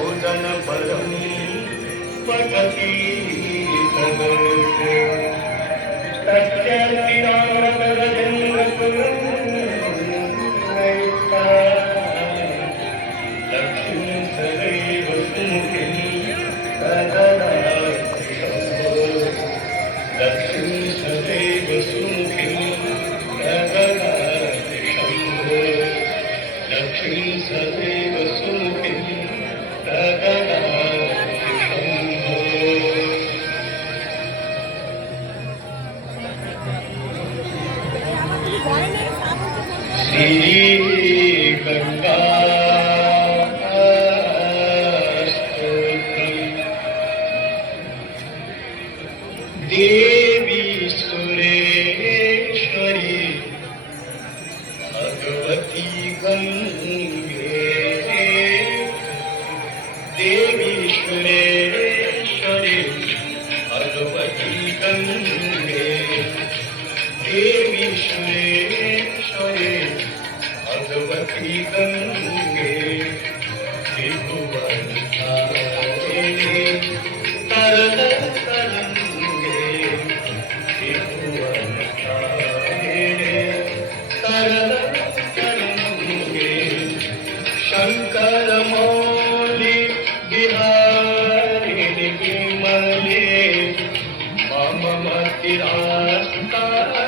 ओदन परम पठती लक्ष्मी सदैव सुमुखी लक्ष्मी सदैव सुमुखी शंभो लक्ष्मी सदैव सुमुखी श्री गंगा देवी सुरेश्वरी भगवती गंगे देवी सुरेश्वरी भगवती गंगे देवी सुरेश्वरी भगवती गंगे त्रिभुवन तारिणी तरल तरंगे त्रिभुवन तारिणी तरल तरंगे शंकर मौली बिहारिणी विमले मम मति रास्ता